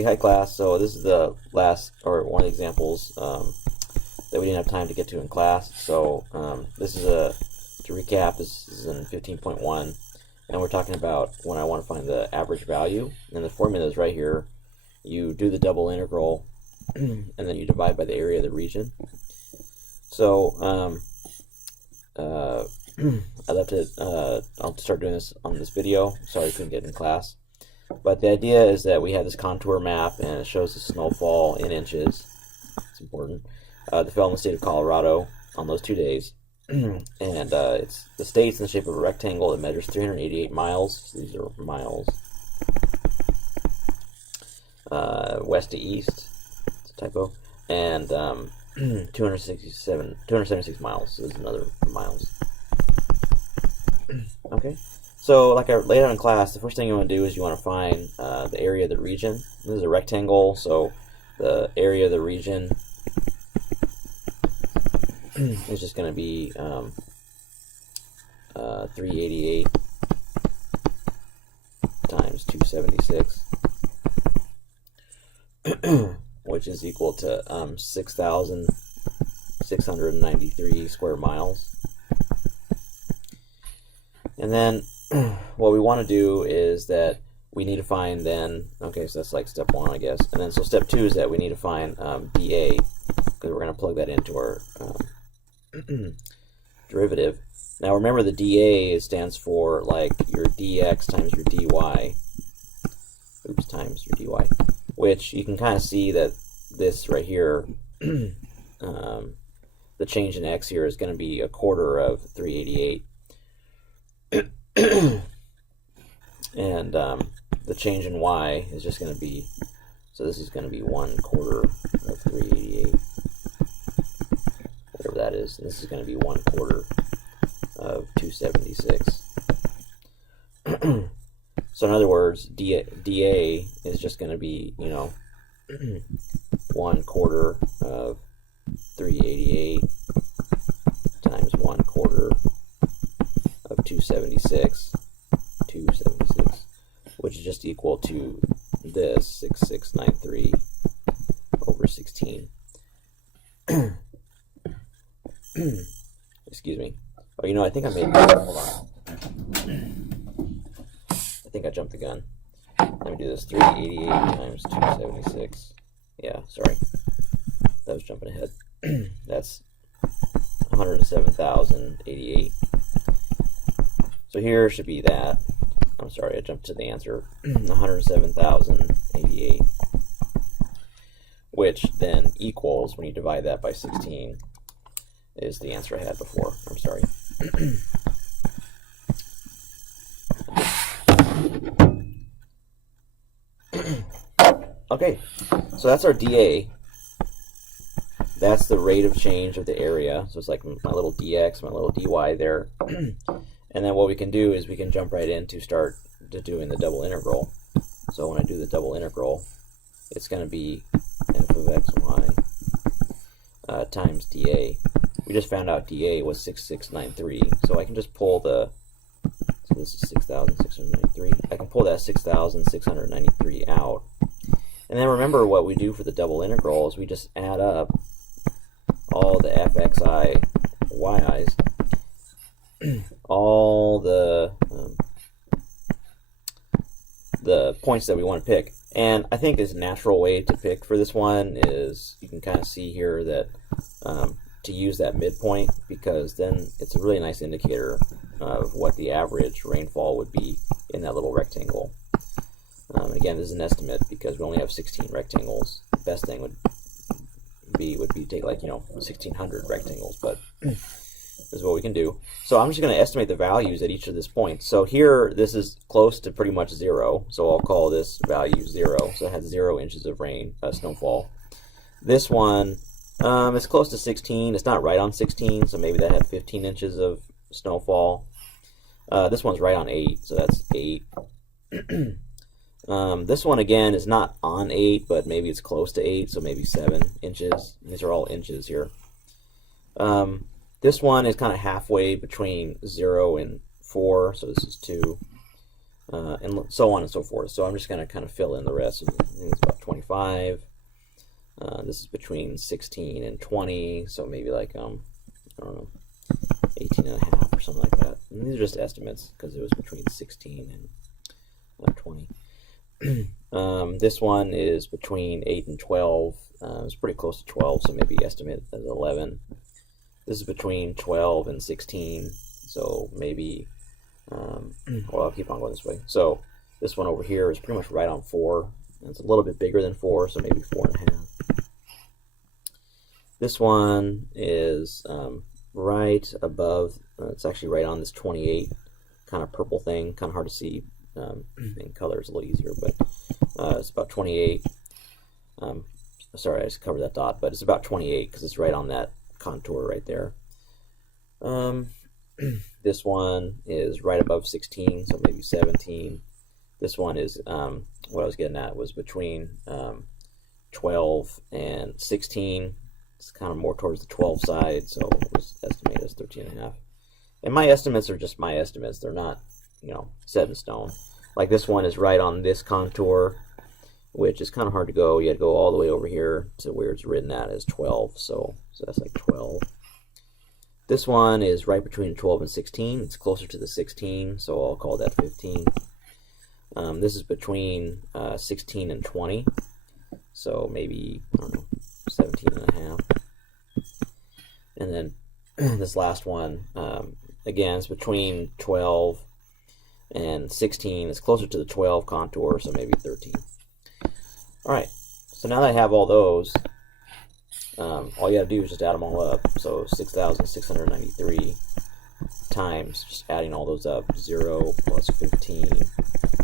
Okay, hi class. So this is the last, or one of the examples that we didn't have time to get to in class. So this is to recap, this is in 15.1, and we're talking about when I want to find the average value. And the formula is right here. You do the double integral, and then you divide by the area of the region. So I'll start doing this on this video. Sorry I couldn't get in class. But the idea is that we have this contour map, and it shows the snowfall in inches. It's important. That fell in the state of Colorado on those 2 days. And the state's in the shape of a rectangle that measures 388 miles. These are miles. West to east. It's a typo. And 276 miles. So there's another miles. Okay. So, like I laid out in class, the first thing you want to do is you want to find the area of the region. This is a rectangle, so the area of the region is just going to be 388 times 276, which is equal to 6,693 square miles. And then what we want to do is that we need to find then, okay, so that's like step one, I guess. And then so step two is that we need to find dA, because we're going to plug that into our derivative. Now remember, the dA stands for like your dx times your dy, times your dy, which you can kind of see that this right here, the change in x here is going to be a quarter of 388. And the change in y is just going to be, so this is going to be 1/4 of 388, whatever that is, and this is going to be 1/4 of 276. So in other words, dA is just going to be, 1/4 of 388 times 1/4 of 276, which is just equal to this 6693 over 16. Excuse me. Oh, I think I made. Hold on. I think I jumped the gun. Let me do this. 388 times 276. Yeah, sorry. That was jumping ahead. That's 107,088. So here should be that. I'm sorry, I jumped to the answer. 107,088. Which then equals, when you divide that by 16, is the answer I had before. I'm sorry. Okay, so that's our dA. That's the rate of change of the area. So it's like my little dx, my little dy there. And then what we can do is we can jump right in to start doing the double integral. So when I do the double integral, it's going to be f of xy times dA. We just found out dA was 6693, so I can just pull so this is 6,693. I can pull that 6,693 out. And then remember, what we do for the double integral is we just add up all the fxi, yi's, all the points that we want to pick. And I think this natural way to pick for this one is, you can kind of see here that to use that midpoint, because then it's a really nice indicator of what the average rainfall would be in that little rectangle. Again, this is an estimate because we only have 16 rectangles. The best thing would be to take, like, 1,600 rectangles, but this is what we can do. So I'm just going to estimate the values at each of these points. So here, this is close to pretty much 0, so I'll call this value 0. So it has 0 inches of rain, snowfall. This one is close to 16. It's not right on 16, so maybe that had 15 inches of snowfall. This one's right on 8, so that's 8. This one, again, is not on 8, but maybe it's close to 8, so maybe 7 inches. These are all inches here. This one is kind of halfway between 0 and 4, so this is 2. and so on and so forth. So I'm just going to kind of fill in the rest. I think it's about 25. This is between 16 and 20, so maybe like, I don't know, 18 and a half or something like that. And these are just estimates because it was between 16 and 20. This one is between 8 and 12. It's pretty close to 12, so maybe estimate as 11. This is between 12 and 16, so maybe, well, I'll keep on going this way. So this one over here is pretty much right on 4. And it's a little bit bigger than 4, so maybe 4.5. This one is right above, it's actually right on this 28 kind of purple thing, kind of hard to see in color, it's a little easier, but it's about 28. Sorry, I just covered that dot, but it's about 28 because it's right on that contour right there. This one is right above 16, so maybe 17. This one is, what I was getting at was between 12 and 16. It's kind of more towards the 12 side, so it was estimated as 13.5. And my estimates are just my estimates. They're not, set in stone. Like this one is right on this contour, which is kind of hard to go. You had to go all the way over here to where it's written at as 12, so that's like 12. This one is right between 12 and 16. It's closer to the 16, so I'll call that 15. This is between 16 and 20, so maybe, I don't know, 17.5. And then this last one, again, it's between 12 and 16. It's closer to the 12 contour, so maybe 13. All right, so now that I have all those, all you got to do is just add them all up. So 6,693 times, just adding all those up, 0 plus 15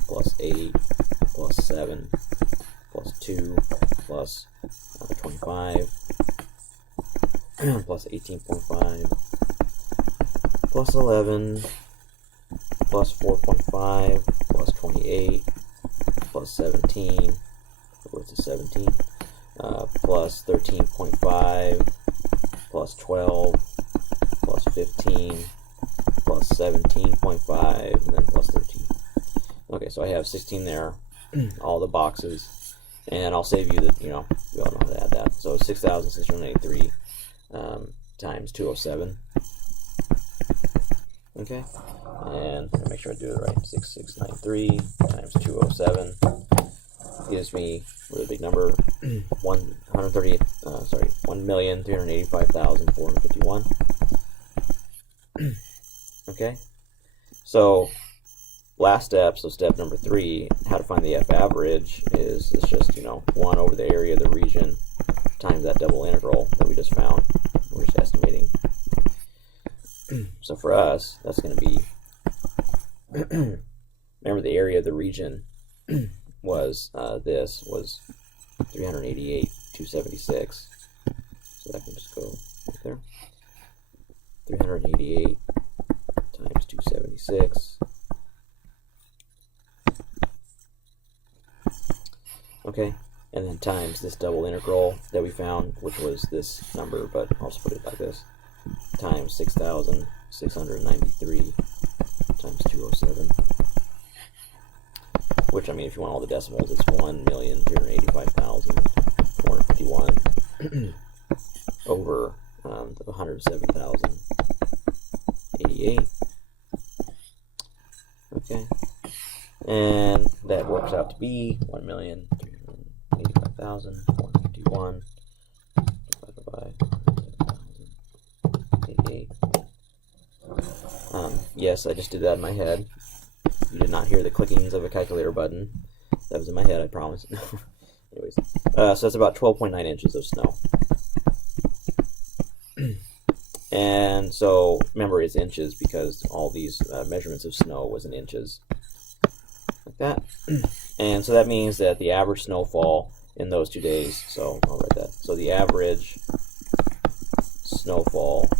plus 8 plus 7 plus 2 plus 25 plus 18.5 plus 11 plus 4.5 plus 28 plus 17, what's a 17, plus 13.5 plus 12 plus 15 plus 17.5 and then plus 13. Okay, so I have 16 there, all the boxes, and I'll save you the, we all know how to add that. So 6,683 times 207. Okay, and make sure I do it right. 6,693 times 207 gives me a really big number, 1,385,451. Okay, so last step, so step number 3, how to find the F average is just 1 over the area of the region times that double integral that we just found. We're just estimating. So for us, that's going to be, remember the area of the region was, this was 388,276. So that can just go right there. 388 times 276. Okay, and then times this double integral that we found, which was this number, but I'll just put it like this, times 6,693 times 207, which, I mean, if you want all the decimals, it's 1,385,451 over the 107,088. Okay, and that works out to be 1,385,451 divided by 107,088. Yes, I just did that in my head. You did not hear the clickings of a calculator button. That was in my head, I promise. Anyways, so that's about 12.9 inches of snow. And so, remember, it's inches because all these measurements of snow was in inches. Like that. And so that means that the average snowfall in those 2 days, so I'll write that. So the average snowfall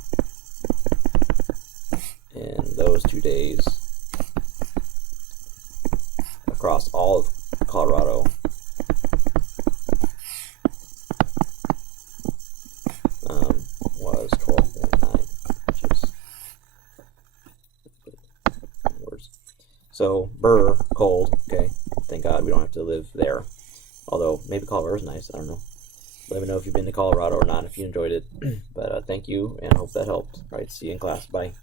in those 2 days across all of Colorado was 12.9 inches. So So, cold. Okay, thank God we don't have to live there. Although, maybe Colorado's nice. I don't know. Let me know if you've been to Colorado or not, if you enjoyed it. But thank you, and I hope that helped. All right, see you in class. Bye.